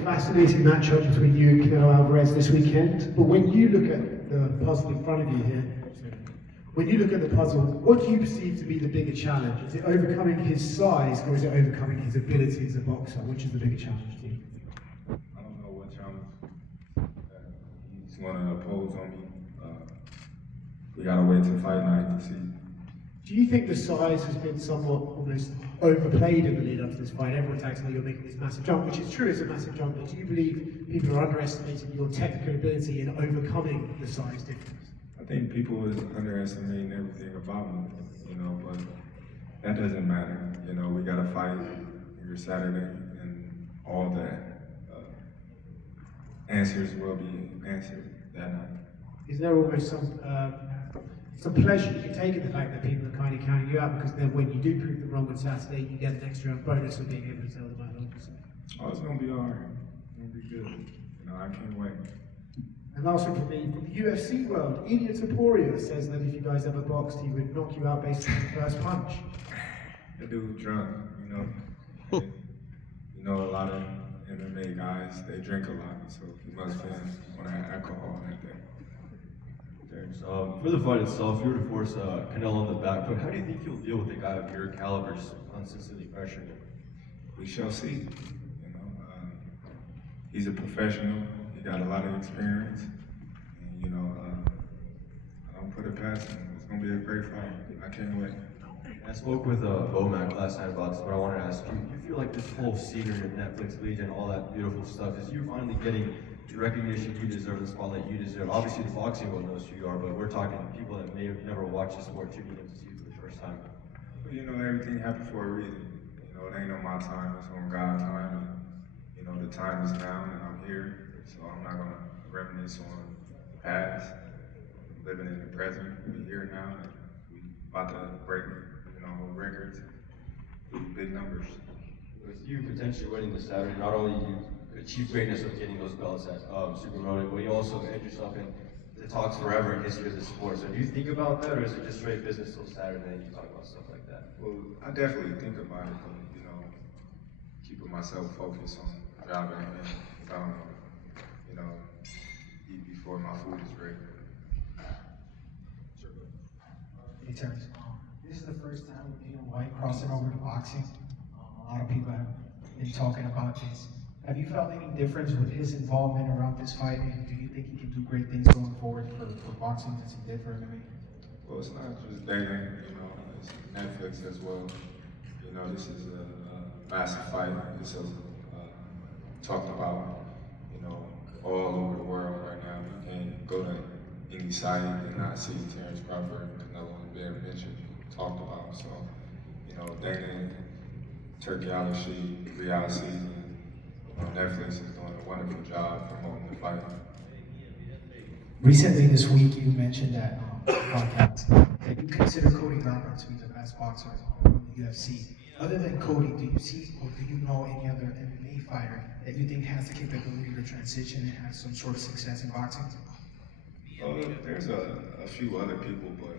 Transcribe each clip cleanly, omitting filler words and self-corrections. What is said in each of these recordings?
Fascinating matchup between you and Canelo Alvarez this weekend. But when you look at the puzzle in front of you here, when you look at the puzzle, what do you perceive to be the bigger challenge? Is it overcoming his size or is it overcoming his ability as a boxer? Which is the bigger challenge to you? I don't know what challenge he's going to oppose on me. We got to wait till fight night to see. Do you think the size has been somewhat almost overplayed in the lead up to this fight? Everyone talks about you're making this massive jump, which is true, it's a massive jump, but do you believe people are underestimating your technical ability in overcoming the size difference? I think people is underestimating everything about me, but that doesn't matter. We got to fight here Saturday, and all the answers will be answered that night. Is there almost some pleasure you can take in the fact that people are kind of counting you out, because then when you do prove them wrong on Saturday, you get an extra bonus for being able to tell them about it? Oh, it's going to be all right. It's going to be good. I can't wait. And last one from me, from the UFC world, Ilia Topuria says that if you guys ever boxed, he would knock you out based on the first punch. The dude's drunk, a lot of MMA guys, they drink a lot, so he must have been on that alcohol that day. For the fight itself, if you were to force Canelo on the back foot, how do you think you'll deal with a guy of your caliber just consistently pressuring him? We shall see. He's a professional. He got a lot of experience, and I don't put it past him. It's gonna be a great fight. I can't wait. I spoke with Bomac last night about this, but I wanted to ask you, do you feel like this whole scenery of Netflix, Allegiant, all that beautiful stuff, is you finally getting the recognition you deserve, the spotlight you deserve? Obviously the boxing world knows who you are, but we're talking people that may have never watched the sport tuning in to see you for the first time. Everything happened for a reason. It ain't on my time, it's on God's time. And, the time is now, and I'm here, so I'm not gonna reminisce on the past. I'm living in the present. We're here now, and we about to break, records, big numbers. With you potentially winning this Saturday, not only you achieve greatness of getting those belts at Super Moto, but you also edge yourself in the talks forever in history of the sport. So do you think about that, or is it just straight business till Saturday and you talk about stuff like that? Well, I definitely think about it, but keeping myself focused on driving and eat before my food is ready. Hey Terance, this is the first time with Dana White crossing over to boxing. A lot of people have been talking about this. Have you felt any difference with his involvement around this fight, and do you think he can do great things going forward for boxing as he did for MMA? Well, it's not just Dana, it's Netflix as well. This is a massive fight. This is talked about, all over the world right now. You can't go to any site and not see Terance Crawford and Canelo being mentioned, talked about. So, Dana, Turkey Allergy, Riyadh season, Netflix is doing a wonderful job promoting the fight. Recently this week, you mentioned that that you consider Cody Garbrandt to be the best boxer in the UFC. Other than Cody, do you see or do you know any other MMA fighter that you think has the capability to transition and have some sort of success in boxing? There's a few other people, but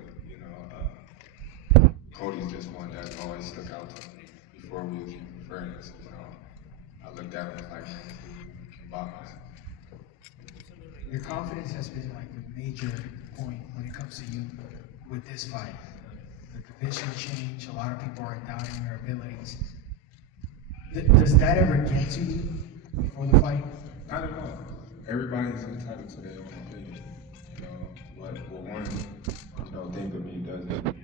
Cody's just one that always stuck out to me before we was friends. I looked at him like, man, he can box. Your confidence has been like the major point when it comes to you with this fight. The division change, a lot of people are doubting your abilities. Does that ever get to you before the fight? I don't know. Everybody's entitled to their own opinion. What one, think of me doesn't,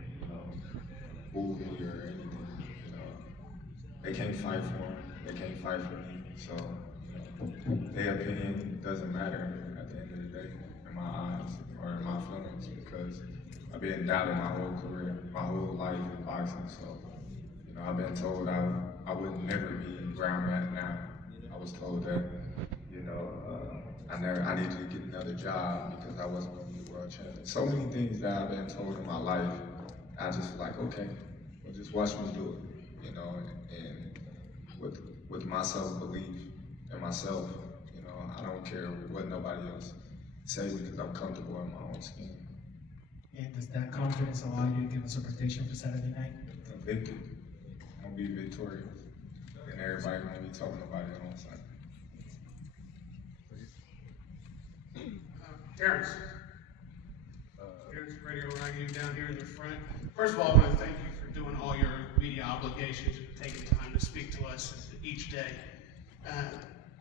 move me or anything. They can't fight for him. They can't fight for me. So, their opinion doesn't matter at the end of the day in my eyes or in my feelings, because I've been doubted my whole career, my whole life in boxing. So, I've been told I would never be where I'm at now. I was told that, I needed to get another job because I wasn't going to be world champion. So many things that I've been told in my life, I just was like, okay, well, just watch me do it, and with my self-belief in myself, I don't care what nobody else say because I'm comfortable in my own skin. And does that confidence allow you to give us a prediction for Saturday night? I'm gonna be victorious, and everybody gonna be talking about it on Sunday. Terance. Terance, radio right you down here in the front. First of all, I want to thank you for doing all your media obligations and taking time to speak to us each day.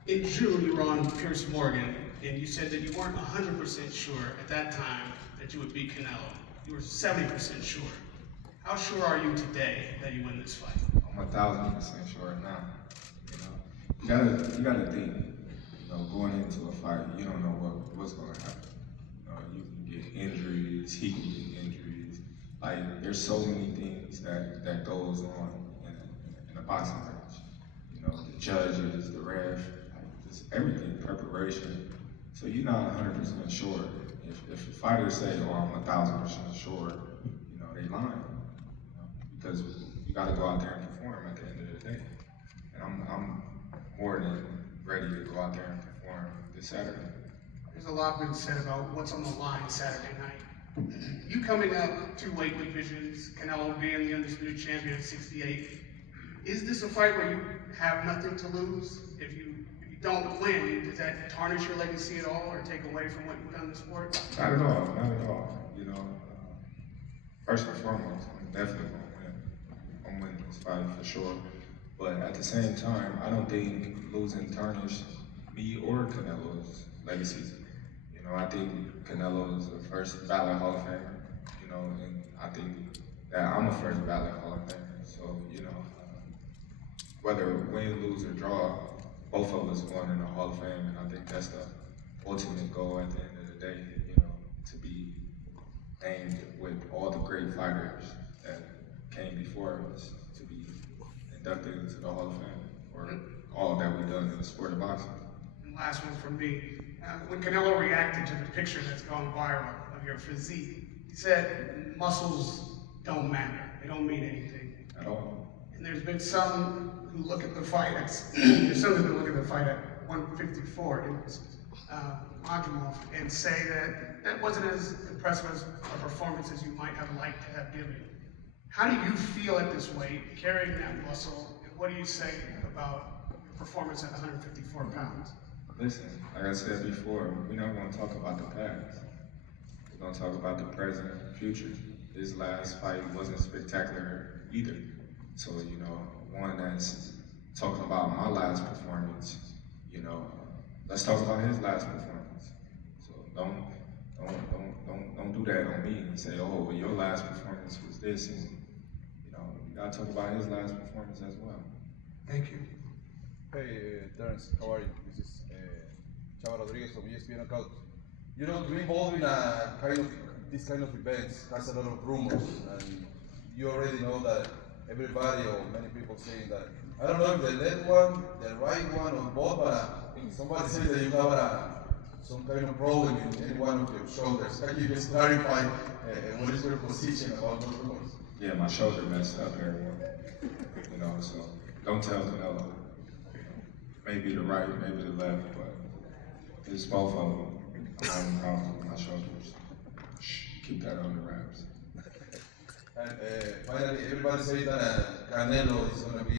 In June, you were on Piers Morgan, and you said that you weren't 100% sure at that time that you would beat Canelo. You were 70% sure. How sure are you today that you win this fight? I'm 1,000% sure now. You know, you gotta think. You know, going into a fight, you don't know what's gonna happen. You can get injuries. He can get injuries. Like, there's so many things that goes on in a boxing match. You know, the judges, the ref, just everything, preparation. So you're not 100% sure. If a fighter say, "Oh, I'm 1,000% sure," you know, they lying. You know, because you got to go out there and perform at the end of the day. And I'm more than ready to go out there and perform this Saturday. There's a lot been said about what's on the line Saturday night. You coming up 2 weight divisions, Canelo being the undisputed champion at 68. Is this a fight where you have nothing to lose? If you don't win, does that tarnish your legacy at all or take away from what you've done in the sport? Not at all, not at all. You know, first and foremost, I'm definitely gonna win. I'm winning this fight for sure. But at the same time, I don't think losing tarnished me or Canelo's legacy. You know, I think Canelo is the first ballot Hall of Famer. You know, and I think that I'm a first ballot Hall of Famer. So, you know, whether win, lose, or draw, both of us going in the Hall of Fame, and I think that's the ultimate goal at the end of the day, you know, to be named with all the great fighters that came before us, to be inducted into the Hall of Fame, or all that we've done in the sport of boxing. And last one from me. When Canelo reacted to the picture that's gone viral of your physique, he said muscles don't matter, they don't mean anything. At all. And there's been some who look at the fight at, there's some who look at the fight at 154 against Magomedov and say that that wasn't as impressive as a performance as you might have liked to have given. How do you feel at this weight, carrying that muscle, and what do you say about your performance at 154 pounds? Listen, like I said before, we're not going to talk about the past. We're going to talk about the present and future. This last fight wasn't spectacular either. So, you know, one that's talking about my last performance, you know, let's talk about his last performance. So don't do that on me and say, oh, well, your last performance was this, and you know, you gotta talk about his last performance as well. Thank you. Hey, Terance, how are you? This is Chava Rodriguez from ESPN Knockout. You know, to be involved in this kind of events has a lot of rumors, and you already know that everybody or many people saying that, I don't know if the left one, the right one, or both, but somebody says that you have some kind of problem in any one of your shoulders. Can you just clarify what is your position about those rumors? Yeah, my shoulder messed up, everyone. You know, so don't tell Canelo. Maybe the right, maybe the left, but it's both of them. I'm having problems with my shoulders. Shh, keep that under wraps. And finally, everybody says that Canelo is going to be